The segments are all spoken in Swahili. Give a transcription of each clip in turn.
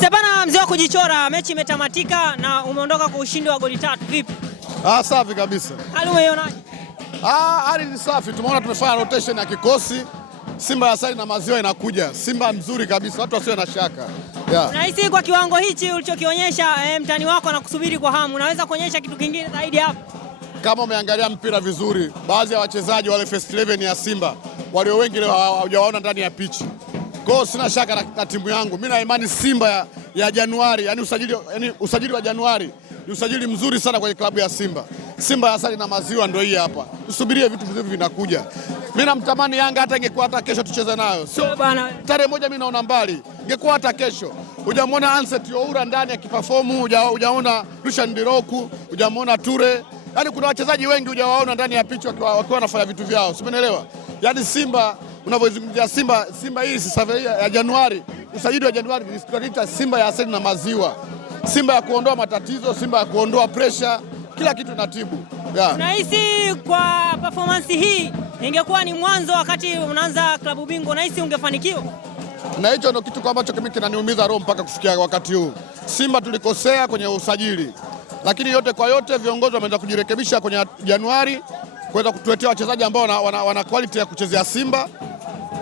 Sebana mzee wa kujichora, mechi imetamatika na umeondoka kwa ushindi wa goli 3. Vipi? Safi kabisa. Hali umeionaje? Hali ni safi. Tumeona tumefanya rotation ya kikosi. Simba ya Asali na Maziwa inakuja. Simba mzuri kabisa, watu wasiwe na shaka. Unahisi kwa kiwango hichi ulichokionyesha mtani wako anakusubiri kwa hamu, unaweza kuonyesha kitu kingine zaidi hapo? Kama umeangalia mpira vizuri, baadhi ya wachezaji wale first 11 ya Simba walio wengi leo hawajawaona ndani ya pichi. Kwa hiyo sina shaka na timu yangu. Mimi na imani Simba ya Januari, yani usajili wa Januari ni usajili mzuri sana kwenye klabu ya Simba. Simba ya Asali na Maziwa ndio hii hapa. Tusubirie vitu vizuri vinakuja. Mimi namtamani Yanga hata ingekuwa hata kesho tucheze nayo. Sio bana. Tarehe moja mimi naona mbali. Ingekuwa hata kesho. Hujamwona Anset Youra ndani akiperform, hujaona Rushan Diroku, hujamwona Ture. Yaani kuna wachezaji wengi hujawaona ndani ya picha wakiwa wanafanya vitu vyao. Umeelewa? Yaani Simba unavyozungumzia Simba hii sasa ya Januari, usajili wa Januari tunaita Simba ya Asali na Maziwa. Simba ya kuondoa matatizo, Simba ya kuondoa pressure, kila kitu natibu. Unahisi kwa performance hii ingekuwa ni mwanzo wakati unaanza klabu bingwa, unahisi ungefanikiwa? Na hicho ndio kitu ambacho mimi kinaniumiza roho mpaka kufikia wakati huu. Simba tulikosea kwenye usajili, lakini yote kwa yote viongozi wameanza kujirekebisha kwenye Januari kuweza kutuletea wachezaji ambao wana quality ya kuchezea Simba.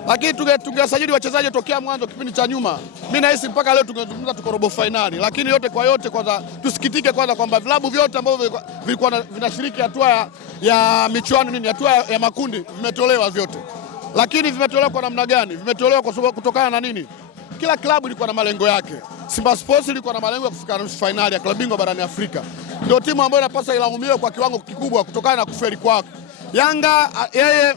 Lakini tungesajili wachezaji tokea mwanzo kipindi cha nyuma, mimi nahisi mpaka leo tungezungumza tuko robo finali. Lakini yote kwa yote, kwanza tusikitike kwanza kwamba vilabu vyote ambavyo vilikuwa vinashiriki hatua ya michuano hatua ya makundi vimetolewa vyote. Lakini vimetolewa kwa namna gani? Vimetolewa kwa sababu kutokana na nini? Kila klabu ilikuwa na malengo yake. Simba Sports ilikuwa na malengo ya kufika nusu finali ya klabu bingwa barani Afrika. Ndio timu ambayo inapaswa ilaumiwe kwa kiwango kikubwa kutokana na kufeli kwake. Yanga yeye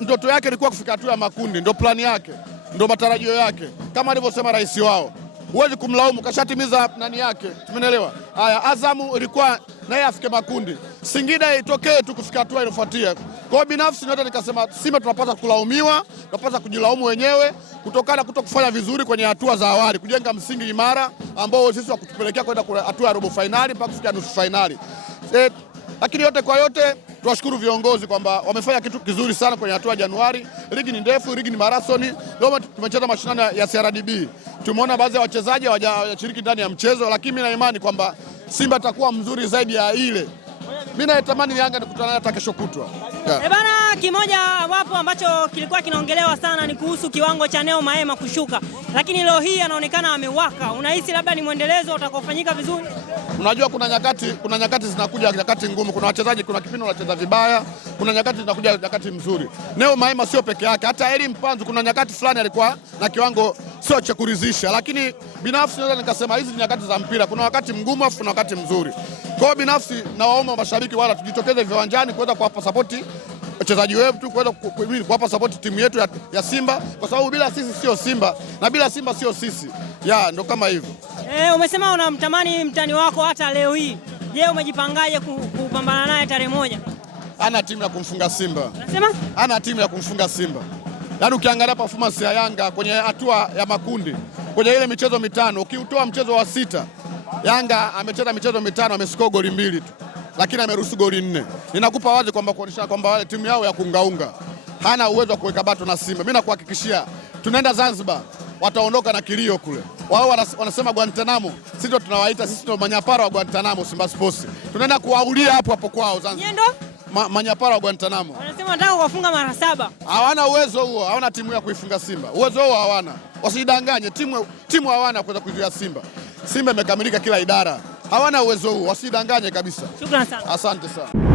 ndoto yake ilikuwa kufika hatua ya makundi, ndio plani yake, ndio matarajio yake, kama alivyosema rais wao. Huwezi kumlaumu, kashatimiza nani yake, tumeelewa. Haya, Azamu ilikuwa naye afike makundi, Singida itokee tu kufika hatua inofuatia. Kwa binafsi naweza nikasema Simba tunapaswa kulaumiwa, tunapaswa kujilaumu wenyewe kutokana kutokufanya vizuri kwenye hatua za awali, kujenga msingi imara ambao sisi wakutupelekea kwenda hatua ya robo finali mpaka kufikia nusu finali. Lakini yote kwa yote tuwashukuru viongozi kwamba wamefanya kitu kizuri sana kwenye hatua ya Januari. Ligi ni ndefu, ligi ni marathoni. Leo tumecheza mashindano ya CRDB. Tumeona baadhi ya wachezaji hawajashiriki ndani ya mchezo, lakini mimi na imani kwamba Simba atakuwa mzuri zaidi ya ile. Mimi natamani Yanga nikutane hata kesho kutwa. Bana, kimoja wapo ambacho kilikuwa kinaongelewa sana ni kuhusu kiwango cha Neo Maema kushuka. Lakini leo hii anaonekana amewaka. Unahisi labda ni mwendelezo utakaofanyika vizuri? Unajua kuna nyakati zinakuja nyakati ngumu, kuna wachezaji kuna kipindi wanacheza vibaya, kuna nyakati zinakuja nyakati mzuri. Neo Maema sio peke yake, hata Eli Mpanzu kuna nyakati fulani alikuwa na kiwango sio cha kuridhisha, lakini binafsi naweza nikasema hizi ni nyakati za mpira, kuna wakati mgumu afu kuna wakati mzuri. Kwa hiyo binafsi nawaomba mashabiki wala tujitokeze viwanjani kuweza kuwapa support wachezaji wetu, kuweza kuwapa support timu yetu ya Simba, kwa sababu bila sisi sio Simba na bila Simba sio sisi. Ndo kama hivyo. Umesema unamtamani mtani wako hata leo hii. Je, umejipangaje kupambana naye tarehe moja? Ana timu ya kumfunga Simba. Unasema? Ana timu ya kumfunga Simba. Yaani ukiangalia performance ya Yanga kwenye hatua ya makundi, kwenye ile michezo mitano, ukiutoa mchezo wa 6, Yanga amecheza michezo mitano, amescore goli 2 tu, lakini ameruhusu goli 4. Ninakupa wazi kwamba kuonyesha kwamba wale timu yao ya kuungaunga hana uwezo wa kuweka bato na Simba. Mimi nakuhakikishia tunaenda Zanzibar, wataondoka na kilio kule. Wao wanasema Guantanamo, sisi ndio tunawaita, sisi ndio manyapara wa Guantanamo Simba Sports. Tunaenda kuwaulia hapo kwao Zanzibar. Nyendo? Manyapara wa Guantanamo. Wanasema wanataka kuwafunga mara 7. Hawana uwezo huo, hawana timu ya kuifunga Simba. Uwezo huo hawana. Wasidanganye, timu hawana kuweza kuzuia Simba. Simba imekamilika kila idara. Hawana uwezo huo, wasidanganye kabisa. Shukrani sana. Asante sana.